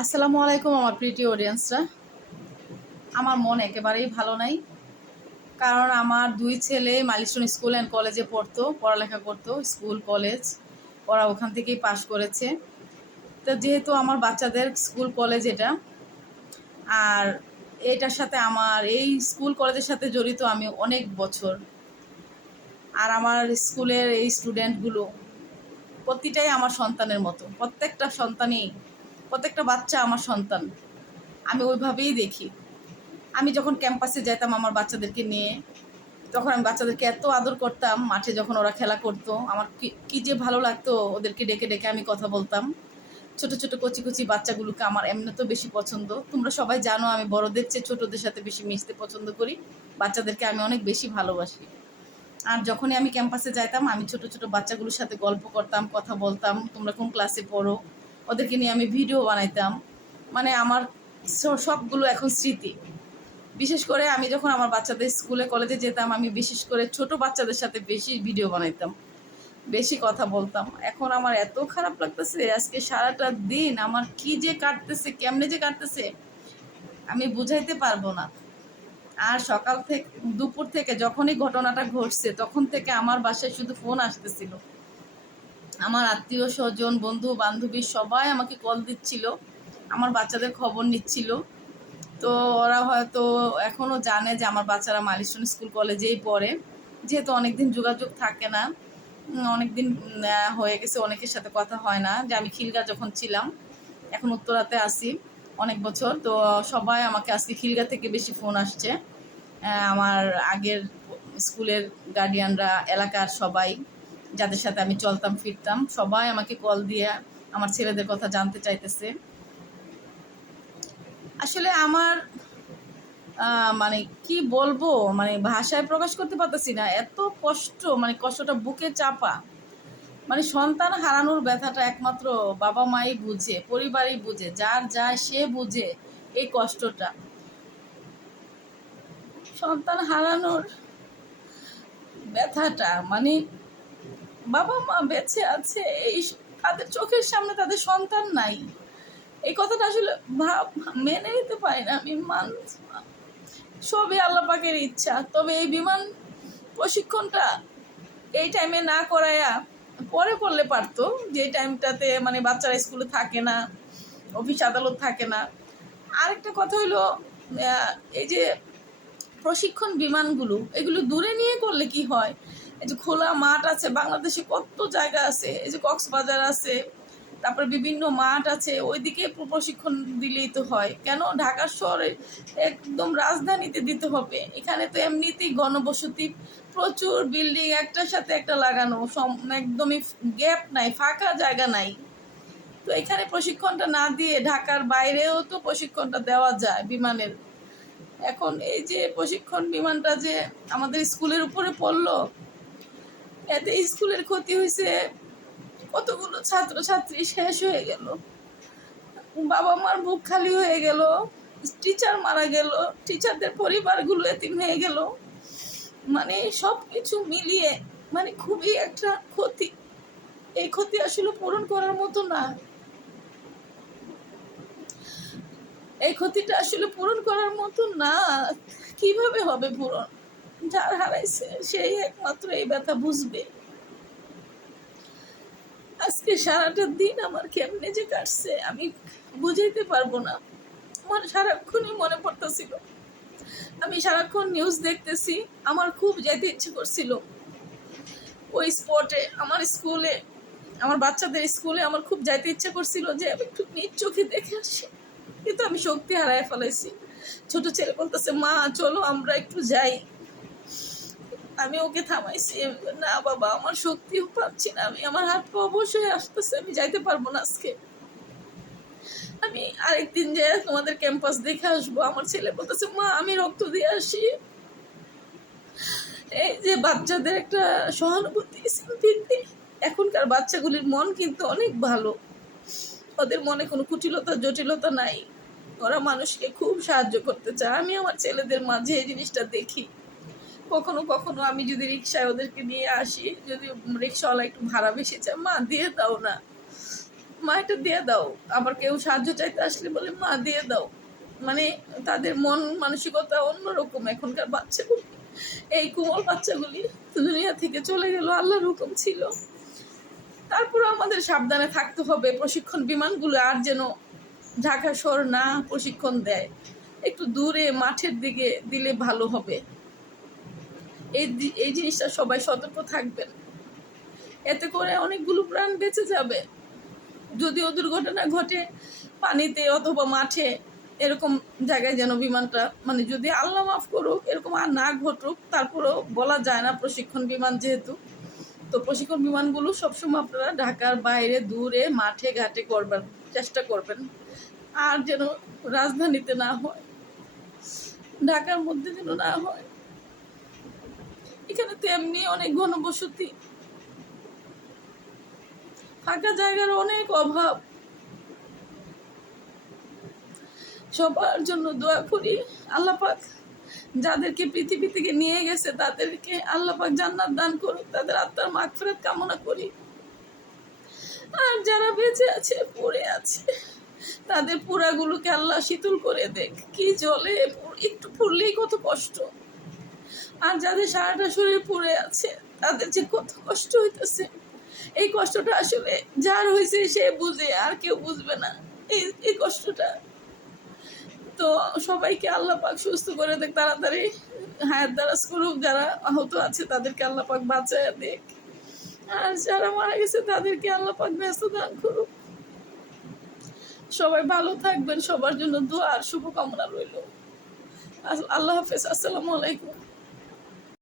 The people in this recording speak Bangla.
আসসালামু আলাইকুম আমার প্রিটি অডিয়েন্সরা আমার মন একেবারেই ভালো নাই, কারণ আমার দুই ছেলে মাইলস্টোন স্কুল অ্যান্ড কলেজে পড়তো, পড়ালেখা করতো, স্কুল কলেজ ওরা ওখান থেকেই পাশ করেছে। তো যেহেতু আমার বাচ্চাদের স্কুল কলেজ এটা, আর এটার সাথে আমার, এই স্কুল কলেজের সাথে জড়িত আমি অনেক বছর। আর আমার স্কুলের এই স্টুডেন্টগুলো প্রতিটাই আমার সন্তানের মতো, প্রত্যেকটা সন্তানই প্রত্যেকটা বাচ্চা আমার সন্তান। আমি ওইভাবেই দেখি। আমি যখন ক্যাম্পাসে যেতাম আমার বাচ্চাদেরকে নিয়ে, তখন আমি বাচ্চাদেরকে এত আদর করতাম, মাঠে যখন ওরা খেলা করতো, আমার কি যে ভালো লাগতো ওদেরকে ডেকে ডেকে আমি কথা বলতাম। ছোট ছোট কচি কচি বাচ্চাগুলোকে আমার এমনিতেও বেশি পছন্দ। তোমরা সবাই জানো আমি বড়দের চেয়ে ছোটদের সাথে বেশি মিশতে পছন্দ করি। বাচ্চাদেরকে আমি অনেক বেশি ভালোবাসি। আর যখনই আমি ক্যাম্পাসে যাইতাম, আমি ছোট ছোট বাচ্চাগুলোর সাথে গল্প করতাম, কথা বলতাম, তোমরা কোন ক্লাসে পড়ো? ওদেরকে নিয়ে আমি ভিডিও বানাইতাম। মানে আমার সবগুলো এখন স্মৃতি। বিশেষ করে আমি যখন আমার বাচ্চাদের স্কুলে, কলেজে যেতাম, আমি বিশেষ করে ছোট বাচ্চাদের সাথে বেশি ভিডিও বানাইতাম। বেশি কথা বলতাম। এখন আমার এত খারাপ লাগতেছে, আজকে সারাটা দিন আমার কি যে কাটতেছে, কেমনে যে কাটতেছে, আমি বুঝাইতে পারব না। আর সকাল থেকে, দুপুর থেকে যখনই ঘটনাটা ঘটছে, তখন থেকে আমার বাসায় শুধু ফোন আসতেছিল। আমার আত্মীয় স্বজন, বন্ধু, বান্ধবী সবাই আমাকে কল দিচ্ছিল। আমার বাচ্চাদের খবর নিচ্ছিল। তো ওরা হয়তো এখনও জানে যে আমার বাচ্চারা মালিশন স্কুল কলেজেই পড়ে। যেহেতু অনেকদিন যোগাযোগ থাকে না অনেকদিন হয়ে গেছে, অনেকের সাথে কথা হয় না। যে আমি খিলগা যখন ছিলাম, এখন উত্তরাতে আসি অনেক বছর। তো সবাই আমাকে আজকে খিলগা থেকে বেশি ফোন আসছে। আমার আগের স্কুলের গার্ডিয়ানরা এলাকার সবাই। যাদের সাথে আমি চলতাম, ফিরতাম। সবাই আমাকে কল দিয়ে আমার ছেলেদের কথা জানতে চাইতেছে। আসলে আমার মানে কি বলব? মানে ভাষায় প্রকাশ করতে পারতেছি না। এত কষ্ট মানে কষ্টটা বুকে চাপা। মানে সন্তান হারানোর ব্যথাটা একমাত্র বাবা মাই বুঝে, পরিবারই বুঝে, যার যায় সে বুঝে এই কষ্টটা। সন্তান হারানোর ব্যথাটা মানে বাবা মা বেঁচে আছে, এই তাদের চোখের সামনে তাদের সন্তান নাই। এই কথাটা আসলে ভাব, মেনে নিতে পারি না, আমি মান সবই আল্লাহ পাকের ইচ্ছা। তবে এই বিমান প্রশিক্ষণটা এই টাইমে না করায়া পরে করলে পারতো, যে টাইমটাতে মানে বাচ্চারা স্কুলে থাকে না অফিস আদালত থাকে না। আরেকটা কথা হলো এই যে প্রশিক্ষণ বিমানগুলো, এগুলো দূরে নিয়ে করলে কি হয়? এই যে খোলা মাঠ আছে, বাংলাদেশে কত জায়গা আছে, এই যে কক্সবাজার আছে, তারপরে বিভিন্ন মাঠ আছে, ওইদিকে প্রশিক্ষণ দিলেই তো হয়। কেন? ঢাকার শহরে একদম রাজধানীতে দিতে হবে। এখানে তো এমনিতেই গণবসতি, প্রচুর বিল্ডিং, একটার সাথে একটা লাগানো একদমই গ্যাপ নাই, ফাঁকা জায়গা নাই। তো এখানে প্রশিক্ষণটা না দিয়ে ঢাকার বাইরেও তো প্রশিক্ষণটা দেওয়া যায় বিমানের। এখন এই যে প্রশিক্ষণ বিমানটা যে আমাদের স্কুলের উপরে পড়ল এতে স্কুলের ক্ষতি হয়েছে। কতগুলো ছাত্র ছাত্রী শেষ হয়ে গেল। বাবা মার বুক খালি হয়ে গেল। টিচার মারা গেল। টিচারদের পরিবারগুলো এতিম হয়ে গেল। মানে সব কিছু মিলিয়ে মানে খুবই একটা ক্ষতি। এই ক্ষতি আসলে পূরণ করার মতো না। এই ক্ষতিটা আসলে পূরণ করার মতো না। কীভাবে হবে পূরণ? যার হারাইছে সেই একমাত্র এই ব্যথা বুঝবে। আজকে সারাটা দিন আমার কেমনে যে কাটছে, আমি বুঝাইতে পারব না। আমার সারাক্ষণই মনে পড়তেছিল। আমি সারাক্ষণ নিউজ দেখতেছি, আমার খুব যেতে ইচ্ছে করছিল। ওই স্পটে আমার স্কুলে আমার বাচ্চাদের স্কুলে আমার খুব যাইতে ইচ্ছে করছিল যে আমি একটু নিজ চোখে দেখে আসি। কিন্তু আমি শক্তি হারায় ফেলাইছি। ছোট ছেলে বলতেছে, মা, চলো আমরা একটু যাই। আমি ওকে থামাইছি না বাবা, আমার শক্তিও পাচ্ছি না, আমি আমার হাত পা অবশ্যই আসতেছে, আমি যাইতে পারব না আজকে। আমি আরেকদিন যে তোমাদের ক্যাম্পাস দেখে আসব, আমার ছেলে বলতেছে, মা, আমি রক্ত দিয়ে আসি। এই যে বাচ্চাদের একটা সহানুভূতি সিম্পিতি এখনকার বাচ্চাগুলির মন কিন্তু অনেক ভালো। ওদের মনে কোনো কুটিলতা, জটিলতা নাই। ওরা মানুষকে খুব সাহায্য করতে চায়। আমি আমার ছেলেদের মাঝে এই জিনিসটা দেখি। কখনো কখনো আমি যদি রিক্সায় ওদেরকে নিয়ে আসি, যদি রিক্সাওয়ালা একটু ভাড়া বেশি চায়, মা, দিয়ে দাও না। মা, এটা দিয়ে দাও। আবার কেউ সাহায্য চাইতে আসলে বলে, মা, দিয়ে দাও। মানে তাদের মন মানসিকতা অন্যরকম এখনকার বাচ্চাগুলি। এই কোমল বাচ্চাগুলি দুনিয়া থেকে চলে গেল, আল্লাহর হুকুম ছিল। তারপরে আমাদের সাবধানে থাকতে হবে, প্রশিক্ষণ বিমানগুলো আর যেন ঢাকা শহর না প্রশিক্ষণ দেয়। একটু দূরে, মাঠের দিকে দিলে ভালো হবে। এই এই জিনিসটা সবাই সতর্ক থাকবেন এতে করে অনেকগুলো প্রাণ বেঁচে যাবে। যদিও দুর্ঘটনা ঘটে পানিতে অথবা মাঠে, এরকম জায়গায় যেন বিমানটা মানে যদি আল্লাহ মাফ করুক, এরকম আর না ঘটুক, তারপরেও বলা যায় না প্রশিক্ষণ বিমান যেহেতু। তো প্রশিক্ষণ বিমানগুলো সবসময় আপনারা ঢাকার বাইরে, দূরে, মাঠে, ঘাটে করবেন চেষ্টা করবেন। আর যেন রাজধানীতে না হয়, ঢাকার মধ্যে যেন না হয় এখানে তো এমনি অনেক ঘনবসতি। ফাঁকা জায়গার অনেক অভাব। সবার জন্য দোয়া করি আল্লাহ পাক, যাদেরকে পৃথিবী থেকে নিয়ে গেছে তাদেরকে আল্লাহ পাক জান্নাত দান করুক, তাদের আত্মার মাগফিরাত কামনা করি। আর যারা বেঁচে আছে, পড়ে আছে, তাদের পুরাগুলোকে আল্লাহ শীতল করে দেখ। কি জলে একটু পড়লেই কত কষ্ট। আর যাদের সারাটা শরীর পড়ে আছে, তাদের যে কত কষ্ট হইতেছে। এই কষ্টটা আসলে যার হয়েছে সে বুঝে, আর কেউ বুঝবে না। এই কষ্টটা। তো সবাইকে আল্লাহ পাক সুস্থ করে দেখ, তাড়াতাড়ি হায়াত দারাজ করুক। যারা আহত আছে, তাদেরকে আল্লাহ পাক বাঁচায় দেখ। আর যারা মারা গেছে, তাদেরকে আল্লাহ পাক ব্যস্ত দান করুক। সবাই ভালো থাকবেন, সবার জন্য দোয়া আর শুভকামনা রইল। আল্লাহ হাফেজ, আসসালামু আলাইকুম।